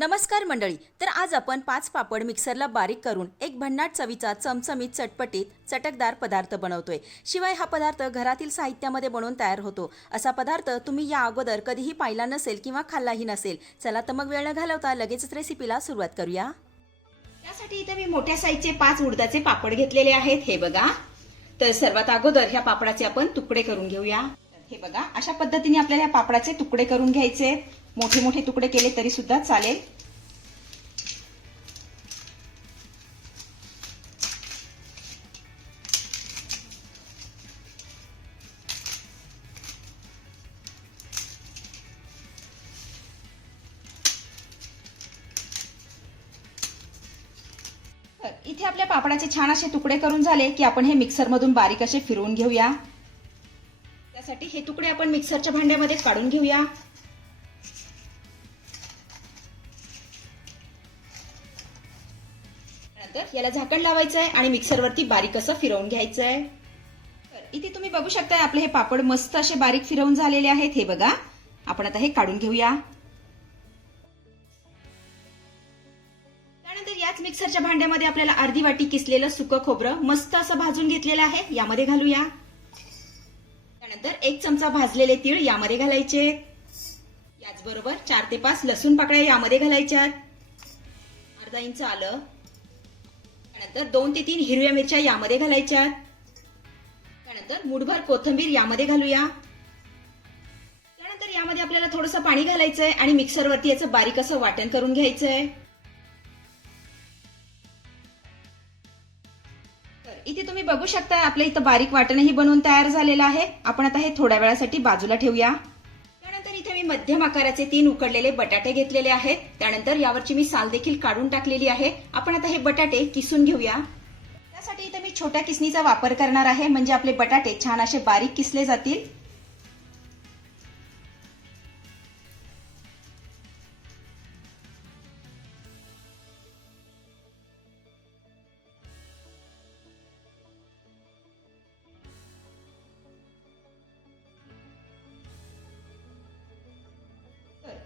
नमस्कार मंडळी तर आज आपण पाच पापड मिक्सरला बारीक करून एक भन्नाट चवीचा चमचमीत चटपटीत चटकदार पदार्थ बनवतोय. शिवाय हा पदार्थ घरातील साहित्यामध्ये बनवून तयार होतो. असा पदार्थ तुम्ही या अगोदर कधीही पाहिला नसेल किंवा खाल्लाही नसेल चला तर मग वेळ न घालवता लगेचच रेसिपीला सुरुवात करूया. त्यासाठी इथे मी मोठ्या साईजचे पाच उडदाचे पापड घेतलेले आहेत. हे बघा. तर सर्वात अगोदर ह्या पापडाचे आपण तुकडे करून घेऊया. हे बघा अशा पद्धतीने आपल्याला ह्या पापडाचे तुकडे करून घ्यायचे. मोठे मोठे तुकडे केले तरी सुद्धा चालेल. इथे आपल्या पापडाचे छान असे तुकडे करून झाले की आपण हे मिक्सर मधून बारीक असे फिरवून घेऊया. त्यासाठी हे तुकडे आपण मिक्सरच्या भांड्यामध्ये काढून घेऊया. नंतर याला झाकण लावायचं आहे आणि मिक्सरवरती बारीक असं फिरवून घ्यायचं आहे तर इथे तुम्ही बघू शकताय आपले हे पापड मस्त असे बारीक फिरवून झालेले आहेत. हे बघा आपण आता हे काढून घेऊया. त्यानंतर याच मिक्सरच्या भांड्यामध्ये आपल्याला अर्धी वाटी किसलेलं सुकं खोबरं मस्त असं भाजून घेतलेलं आहे. यामध्ये घालूया. त्यानंतर एक चमचा भाजलेले तीळ यामध्ये घालायचे. याचबरोबर चार ते पाच लसूण पाकळ्या यामध्ये घालायच्या अर्धा इंच आलं. त्यानंतर दोन ते तीन हिरव्या मिरच्या यामध्ये घालायच्या. त्यानंतर मुठभर कोथिंबीर यामध्ये घालूया. त्यानंतर यामध्ये आपल्याला थोडंसं पाणी घालायचंय आणि मिक्सरवरती याचं बारीक असं वाटण करून घ्यायचंय. तर इथे तुम्ही बघू शकता आपल्या इथं बारीक वाटणही बनवून तयार झालेलं आहे. आपण आता हे थोड्या वेळासाठी बाजूला ठेवूया. मी मध्यम आकाराचे तीन उकडलेले बटाटे घेतलेले आहेत. त्यानंतर यावरची मी साल देखील काढून टाकलेली आहे. आपण आता हे बटाटे किसून घेऊया. त्यासाठी इथे मी छोट्या किसणीचा वापर करणार आहे. म्हणजे आपले बटाटे छान असे बारीक किसले जातील.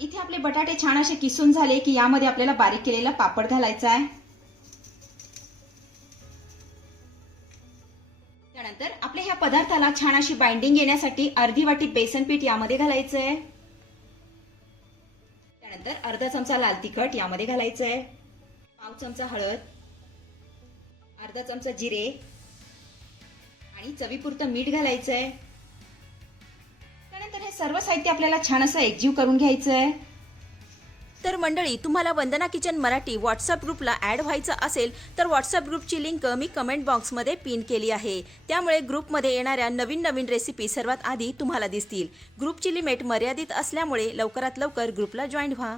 इथे आपले बटाटे छान असे किसून झाले की यामध्ये आपल्याला बारीक केलेला पापड घालायचा आहे. त्यानंतर आपल्या ह्या पदार्थाला छान अशी बाइंडिंग येण्यासाठी अर्धी वाटी बेसन पीठ यामध्ये घालायचं आहे त्यानंतर अर्धा चमचा लाल तिखट यामध्ये घालायचं आहे पाव चमचा हळद अर्धा चमचा जिरे आणि चवीपुरतं मीठ घालायचं आहे त्यानंतर हे सर्व साहित्य आपल्याला छान असं एकजीव करून घ्यायचं आहे. तर मंडळी तुम्हाला वंदना किचन मराठी व्हॉट्सअप ग्रुपला ॲड व्हायचं असेल तर व्हॉट्सअप ग्रुपची लिंक मी कमेंट बॉक्समध्ये पिन केली आहे. त्यामुळे ग्रुपमध्ये येणाऱ्या नवीन नवीन रेसिपी सर्वात आधी तुम्हाला दिसतील. ग्रुपची लिमिट मर्यादित असल्यामुळे लवकरात लवकर ग्रुपला जॉईन व्हा.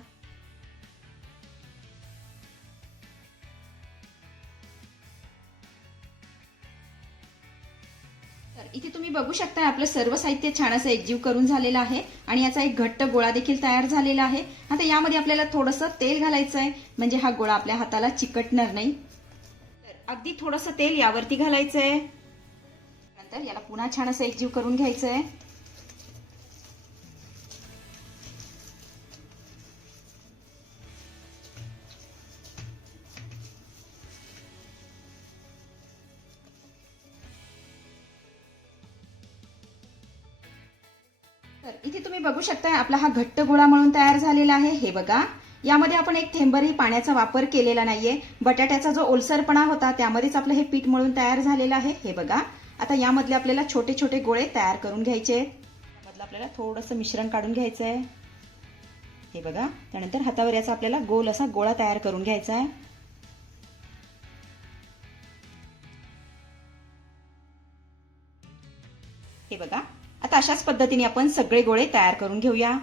तर इथे तुम्ही बघू शकता आपलं सर्व साहित्य छान असं एकजीव करून झालेलं आहे आणि याचा एक घट्ट गोळा देखील तयार झालेला आहे. आता यामध्ये आपल्याला थोडंसं तेल घालायचं आहे म्हणजे हा गोळा आपल्या हाताला चिकटणार नाही. तर अगदी थोडंसं तेल यावरती घालायचं आहे नंतर याला पुन्हा छान असं एकजीव करून घ्यायचं आहे तर इथे तुम्ही बघू शकता आपला हा घट्ट गोळा म्हणून तयार झालेला आहे. हे बघा यामध्ये आपण एक थेंबरही पाण्याचा वापर केलेला नाहीये. बटाट्याचा जो ओलसरपणा होता त्यामध्येच आपलं हे पीठ मळून तयार झालेलं आहे. हे बघा आता यामधले आपल्याला छोटे छोटे गोळे तयार करून घ्यायचे. मधलं आपल्याला थोडंसं मिश्रण काढून घ्यायचं आहे हे बघा त्यानंतर हातावर याचा आपल्याला गोल असा गोळा तयार करून घ्यायचा आहे हे बघा आता अशाच पद्धतीने आपण सगळे गोळे तयार करून घेऊया.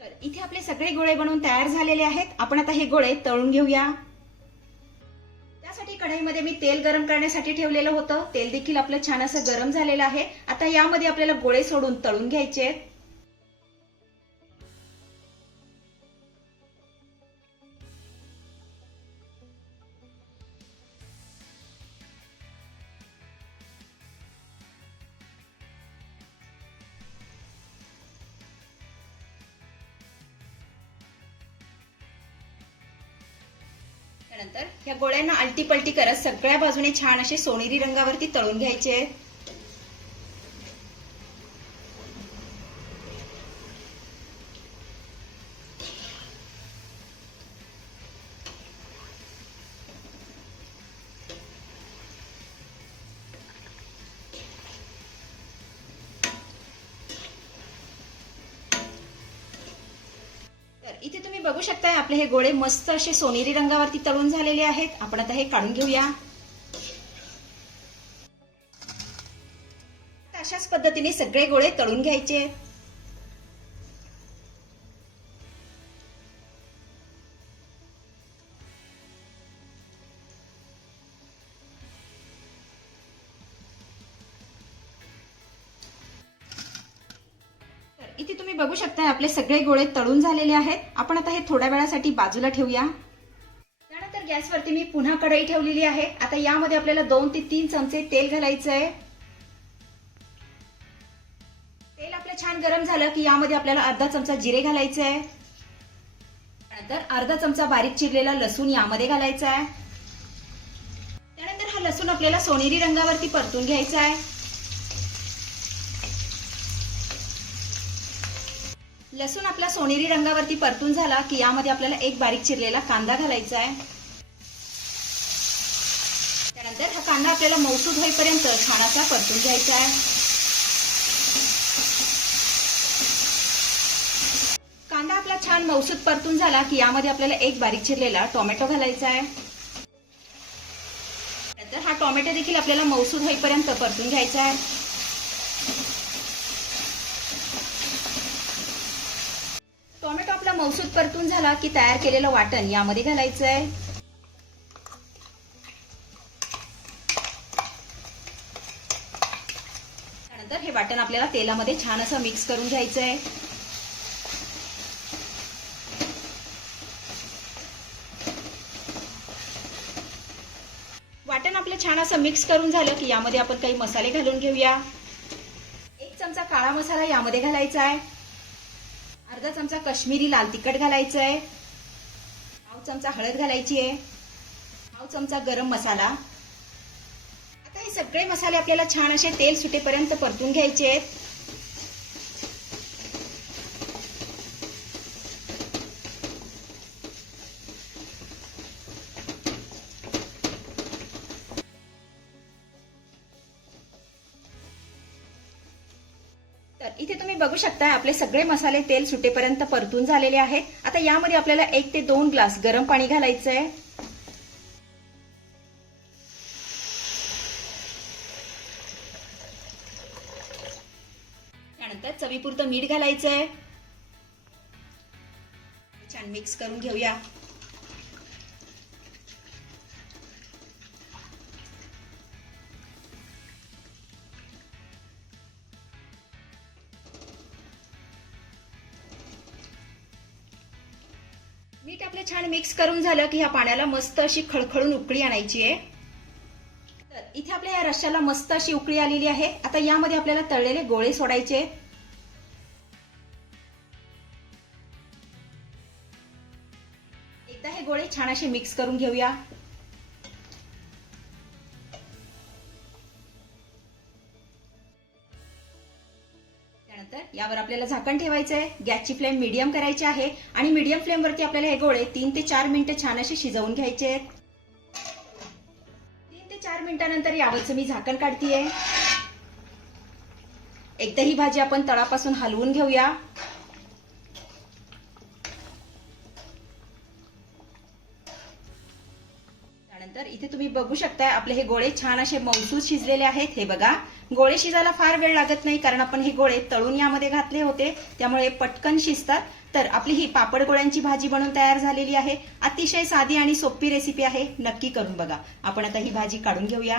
तर इथे आपले सगळे गोळे बनवून तयार झालेले आहेत. आपण आता हे गोळे तळून घेऊया. कढईमध्ये मी तेल गरम करण्यासाठी ठेवलेलं होतं. तेल देखील आपलं छान असं गरम झालेलं आहे. आता यामध्ये आपल्याला गोळे सोडून तळून घ्यायचे आहेत. त्यानंतर ह्या गोळ्यांना अलटी पलटी करत सगळ्या बाजूने छान असे सोनेरी रंगावरती तळून घ्यायचे. तुम्ही बघू शकताय आपले हे गोळे मस्त असे सोनेरी रंगावरती तळून झालेले आहेत. आपण आता हे काढून घेऊया. अशाच पद्धतीने सगळे गोळे तळून घ्यायचे. आहेत इथे तुम्ही बघू शकताय आपले सगळे गोळे तळून झालेले आहेत. आपण आता हे थोड्या वेळासाठी बाजूला ठेवूया. त्यानंतर गॅसवरती मी पुन्हा कढई ठेवलेली आहे. आता यामध्ये आपल्याला दोन ते तीन चमचे तेल घालायचं आहे तेल आपलं छान गरम झालं की यामध्ये आपल्याला अर्धा चमचा जिरे घालायचं आहे त्यानंतर अर्धा चमचा बारीक चिरलेला लसूण यामध्ये घालायचा आहे त्यानंतर हा लसूण आपल्याला सोनेरी रंगावरती परतून घ्यायचा आहे लसूण आपला सोनेरी रंगावरती परतून झाला की यामध्ये आपल्याला एक बारीक चिरलेला कांदा घालायचा आहे. त्यानंतर हा कांदा आपल्याला मौसूद होईपर्यंत छान असा परतून घ्यायचा आहे. कांदा आपला छान मौसूद परतून झाला की यामध्ये आपल्याला एक बारीक चिरलेला टोमॅटो घालायचा आहे. नंतर हा टोमॅटो देखील आपल्याला मौसूद होईपर्यंत परतून घ्यायचा आहे टोमॅटो आपला मौसूद परतून झाला की तयार केलेलं वाटण यामध्ये घालायचं आहे त्यानंतर हे वाटण आपल्याला तेलामध्ये छान असं मिक्स करून घ्यायचं आहे वाटण आपलं छान असं मिक्स करून झालं की यामध्ये आपण काही मसाले घालून घेऊया. एक चमचा काळा मसाला यामध्ये घालायचा आहे अर्धा चमचा कश्मीरी लाल तिखट घालायचं आहे. पाव चमचा हळद घालायची आहे. पाव चमचा गरम मसाला. आता हे सगळे मसाले आपल्याला छान असे तेल सुटेपर्यंत परतून घ्यायचे आहेत. इथे तुम्ही बघू शकता आपले सगळे मसाले तेल सुटेपर्यंत परतून झालेले आहेत. आता यामध्ये आपल्याला एक ते दोन ग्लास गरम पाणी घालायचं आहे त्यानंतर चवीपुरतं मीठ घालायचं आहे छान मिक्स करून घेऊया. मीठ आपलं छान मिक्स करून झालं की ह्या पाण्याला मस्त अशी खळखळून उकळी आणायची आहे. तर इथे आपल्या या रश्याला मस्त अशी उकळी आलेली आहे. आता यामध्ये आपल्याला तळलेले गोळे सोडायचे आहेत. एकदा हे गोळे छान असे मिक्स करून घेऊया. यावर आपल्याला झाकण ठेवायचं आहे गॅसची फ्लेम मीडियम करायची आहे आणि मीडियम फ्लेमवरती आपल्याला हे गोळे तीन ते चार मिनिटं छान असे शिजवून घ्यायचे आहेत. तीन ते चार मिनिटानंतर यावरचं मी झाकण काढतीये. एकदा ही भाजी आपण तळापासून हलवून घेऊया. त्यानंतर इथे तुम्ही बघू शकता आपले हे गोळे छान असे मौसूद शिजलेले आहेत. हे बघा. गोळे शिजायला फार वेळ लागत नाही कारण आपण हे गोळे तळून यामध्ये घातले होते त्यामुळे पटकन शिजतात. तर आपली ही पापड गोळ्यांची भाजी बनवून तयार झालेली आहे. अतिशय साधी आणि सोपी रेसिपी आहे. नक्की करून बघा. आपण आता ही भाजी काढून घेऊया.